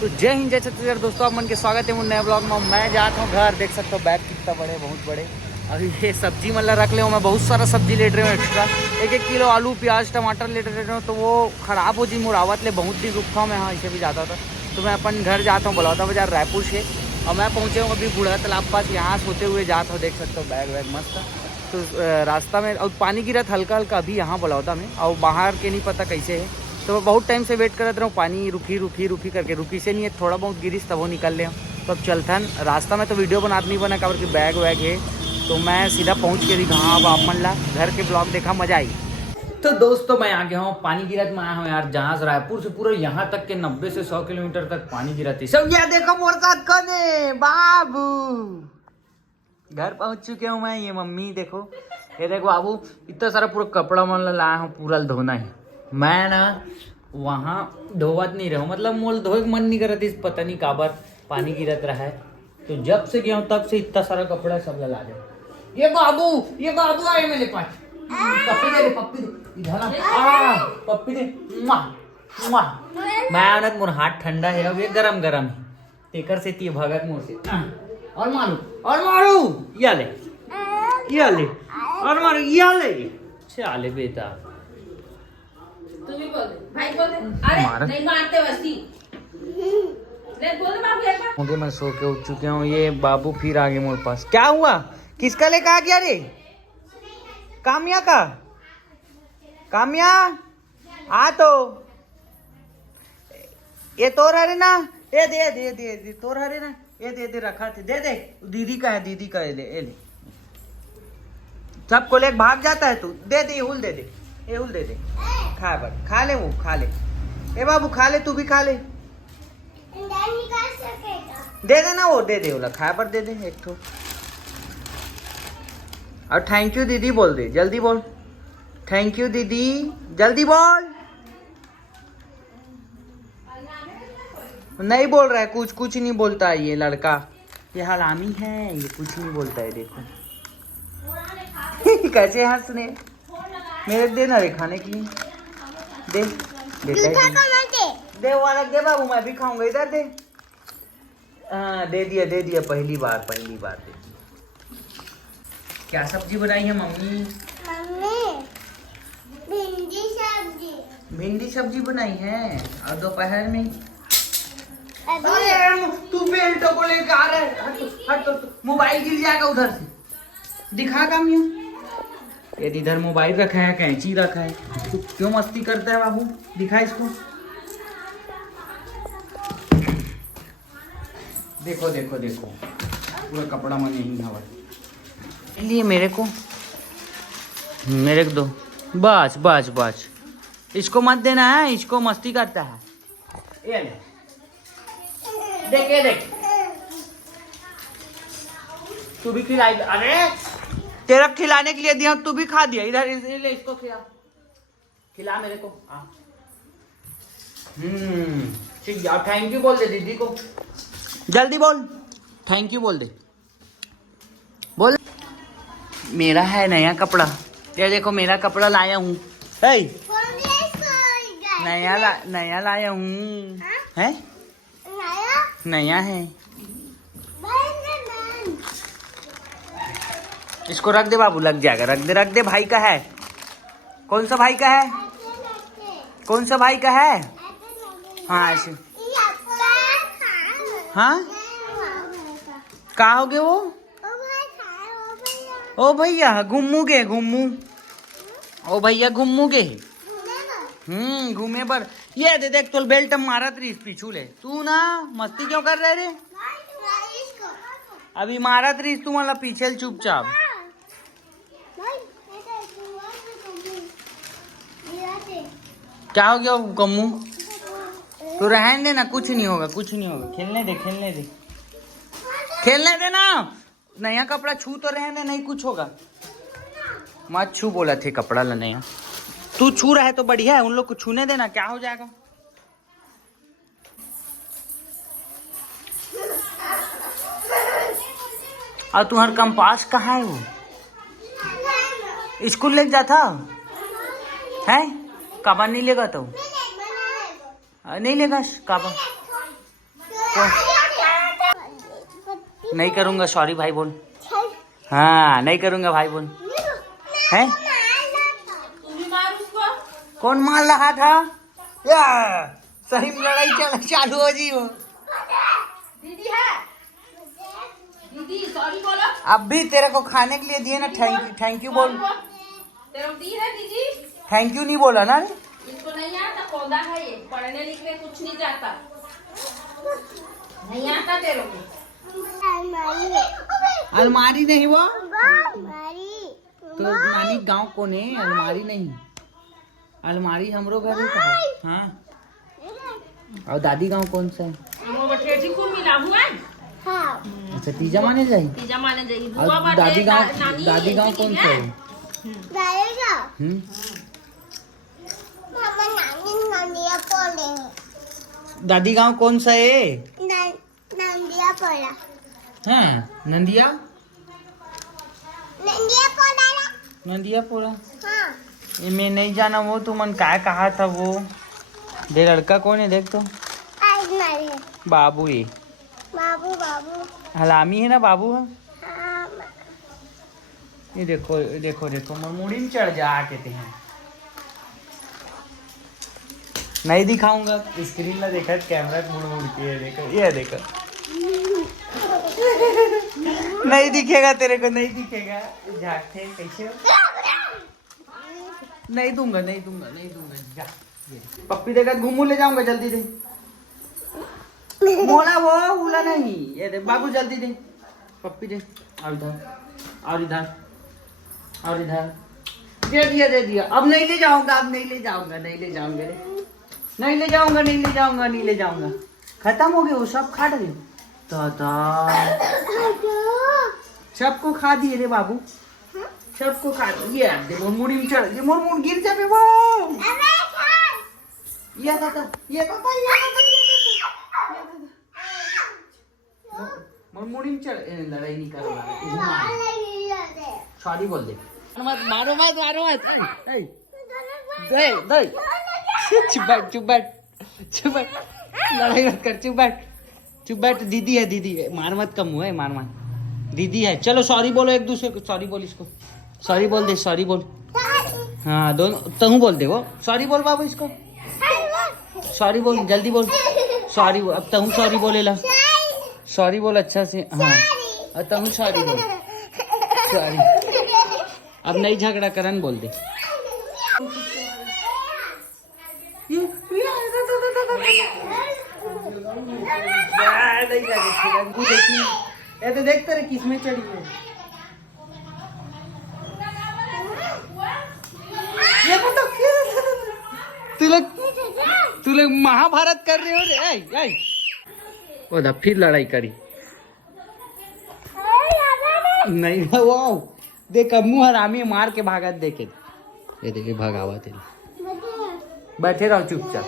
तो जय हिंद जय छत्तीसगढ़ दोस्तों, आप मन के स्वागत है मुझे नए ब्लॉग में। मैं जाता हूँ घर, देख सकते हो बैग कितना बड़े, बहुत बड़े। अभी ये सब्जी मतलब रख ले हूँ, मैं बहुत सारा सब्जी ले रहे हूँ एक्स्ट्रा, 1-1 किलो आलू प्याज टमाटर ले रहे हूँ। तो वो खराब हो जी मुरावत ले बहुत दिन रुकता हूँ मैं, हाँ इसे भी जाता था। तो मैं अपन घर जाता हूँ बलौदा बाजार रायपुर से, और मैं पहुँचे हूँ अभी बूढ़ा तालाब पास। यहाँ सोते हुए जाता हूँ, देख सकते हो बैग वैग मस्त। तो रास्ता में और पानी गिरत हल्का हल्का अभी यहाँ बलौदा में, और बाहर के नहीं पता कैसे है। तो मैं बहुत टाइम से वेट करते रहा हूँ, पानी रुकी करके, रुकी से नहीं है, थोड़ा बहुत गिरिस तब वो निकल ले। तो अब चलता है रास्ता में, तो वीडियो बनाते नहीं बना काबर कि बैग वैग है। तो मैं सीधा पहुँच के दिखा, हाँ अब आप मन ला घर के ब्लॉग देखा, मजा आई। तो दोस्तों मैं आ गया हूँ पानी गिरत में आया हूँ यार, जहाँ रायपुर से पूरा यहाँ तक के 90 से 100 किलोमीटर तक पानी गिरती। सब यह देखो मोर साथ कौन है, बाबू। घर पहुँच चुके हूँ मैं, ये मम्मी देखो, ये देखो बाबू इतना सारा पूरा कपड़ा मन लाया हूँ, पूरा धोना है। मैं ना वहाँ धोवत नहीं रहा हूँ, मतलब मोल धोए मन नहीं करत, इस पता नहीं काबर पानी गिरत रहा है। तो जब से गया हूँ तब से इतना सारा कपड़ा सब ला दे। ये बाबू आए मेरे पास, पप्पी दे पप्पी दे, इधर आ पप्पी दे। मैं आनंद मोर हाथ ठंडा है, अब ये गरम है, तेकर से ती भगत मोर से। और मारू या ले और मारू या ले, चले बेटा तू भी बोल दे, भाई बोल दे। अरे नहीं मारते वैसी, ले बोल दे बाबू एक बार। ओके मैं सो के उठ चुके हूँ, ये बाबू फिर आ गए मेरे पास। क्या हुआ, किसका लेकर आ गया रे? काम्या का? काम्या आ, तो ये तोर हरे ना, ये दे तोर हरे ना, ये दे रखा थे, दे दीदी का है, दीदी का है, ले सबको ले भाग जाता है तू। दे ये हुल दे खा बस, खा ले, वो खा ले। ए बाबू खा ले, तू भी खा ले, दे देना, वो दे बोला खा पर, दे एक ठो। और थैंक यू दीदी बोल दे, जल्दी बोल, थैंक यू दीदी, जल्दी बोल। नहीं बोल रहा है, कुछ नहीं बोलता है ये लड़का, ये हरामी है, ये कुछ नहीं बोलता है। देखो कैसे हंस रहे, मेरे देना रे खाने के लिए, दे वो अलग दे बाबू, मैं भी खाऊंगा, इधर दे। दे दिया पहली बार दे दिया। क्या सब्जी बनाई है मम्मी? भिंडी सब्जी बनाई है, और दोपहर में तू बेल्टो को लेकर आ रहा है, हट, मोबाइल गिर जाएगा उधर से, दिखा काम यूं। ये इधर मोबाइल रखा है, कैंची रखा है, तू क्यों मस्ती करता है बाबू, दिखा इसको। देखो पूरा कपड़ा मन यही हवा, इसलिए मेरे को दो, बस इसको मत देना है, इसको मस्ती करता है। ये ले देख तू भी खिलाई, अरे तेरा खिलाने के लिए दिया, तू भी खा दिया, इधर ले इसको खिला मेरे को। ठीक है, थैंक यू बोल दे दीदी को, जल्दी बोल, थैंक यू बोल दे, बोल। मेरा है नया कपड़ा, ये देखो मेरा कपड़ा लाया हूँ, नया लाया हूँ, है नया है। इसको रख दे बाबू, लग जाएगा, रख दे भाई का है। कौन सा भाई का है? हाँ ऐसे, हाँ कहा हो गए वो? ओ भैया घुम्मू गे, घूमे पर। ये दे देख, तो बेल्ट मारत रही पीछू ले, तू ना मस्ती क्यों कर रहे रे? अभी मारत रही तू, मतलब पीछे चुपचाप। क्या हो गया कम्मू? तो रहने देना, कुछ नहीं होगा, खेलने दे ना, नया कपड़ा छू तो रहने, नहीं कुछ होगा, मत छू बोला थे कपड़ा ला नया, तू छू रहा है तो बढ़िया है, उन लोग को छूने देना, क्या हो जाएगा। और तुम्हारा कंपास कहाँ है? वो स्कूल ले जाता है, काबा नहीं लेगा तो नहीं लेगा काबा। नहीं करूँगा, सॉरी भाई बोल। हाँ नहीं करूँगा भाई बोल। है तू भी मार उसको। कौन मार रहा था? या सही में लड़ाई चालू हो जी वो। दीदी है, दीदी सॉरी बोलो। अब भी तेरे को खाने के लिए दिए ना, थैंक यू बोल। तेरे को दी है दीदी, थैंक यू नहीं बोला ना। इसको नहीं आता, पौधा है ये, पढ़ने लिखने कुछ नहीं जाता, नहीं आता तेरे को। अलमारी नहीं वो तो नानी गांव कौन है? अलमारी नहीं, अलमारी हमरो घर है। हाँ और दादी गांव कौन सा है? वो बठेठी को मिला हुआ है। अच्छा तीजा माने जाए। तीजा माने जाइए। और बुआ दादी गांव, नानी दादी गांव कौन सा है? दादी गांव कौन सा है? हाँ नंदिया, नंदियापुरा। ये मैं नहीं जाना। वो तू मन क्या कहा था? वो दे लड़का कौन है देख तो। बाबू है। बाबू हलामी है ना बाबू है। ये देखो देखो देखो मुड़ी में चढ़ जा कहते हैं। नहीं दिखाऊंगा, स्क्रीन में देखा कैमरा मुड़ मुड़ के। देखो ये देखो नहीं दिखेगा तेरे को, नहीं दिखेगा। झाकते कैसे? नहीं दूंगा नहीं दूंगा नहीं दूंगा। जा पप्पी देकर घूमू ले जाऊंगा, जल्दी दे। बोला वो बोला नहीं। ये दे बाबू, जल्दी दे पप्पी दे। और इधर और इधर और इधर दे दिया दे दिया। अब नहीं ले जाऊंगा, अब नहीं ले जाऊंगा, नहीं ले जाऊंगा रे, नहीं ले जाऊंगा, नहीं ले जाऊंगा, नहीं ले जाऊंगा। खत्म हो गए वो सब, खा डाले दादा, सबको खा दिए रे बाबू, सबको खा दिए। देखो मुड़ी में चढ़, ये मुड़ गिर जाए वो। ये दादा, ये दादा, मुड़ी में चढ़। लड़ाई नहीं कर रहा, सॉरी बोल दे। मारो मत मारो मत। दे दे चुप बैठ चुप बैठ चुप बैठ, लड़ाई मत कर, चुप बैठ चुप बैठ। दीदी है, दीदी है, मार मत, कम हुआ है, मार मत, दीदी है। चलो सॉरी बोलो एक दूसरे को, सॉरी बोल इसको, सॉरी बोल दे, सॉरी बोल। हाँ दोनों तू बोल दे वो, सॉरी बोल बाबू इसको, सॉरी बोल, जल्दी बोल सॉरी। अब तू सॉरी बोलेला, सॉरी बोल अच्छा से। हाँ अब तू सॉरी बोल, सॉरी। अब नहीं झगड़ा करन बोल दे। ये तो देखते रहे किसमें चढ़ी है। ये तू लोग महाभारत कर रहे हो रे। ओ फिर लड़ाई करी नहीं। वो देख मुँह हरामी मार के भागत देखे। ये देखे भगावा तेरे। बैठे रहो चुपचाप।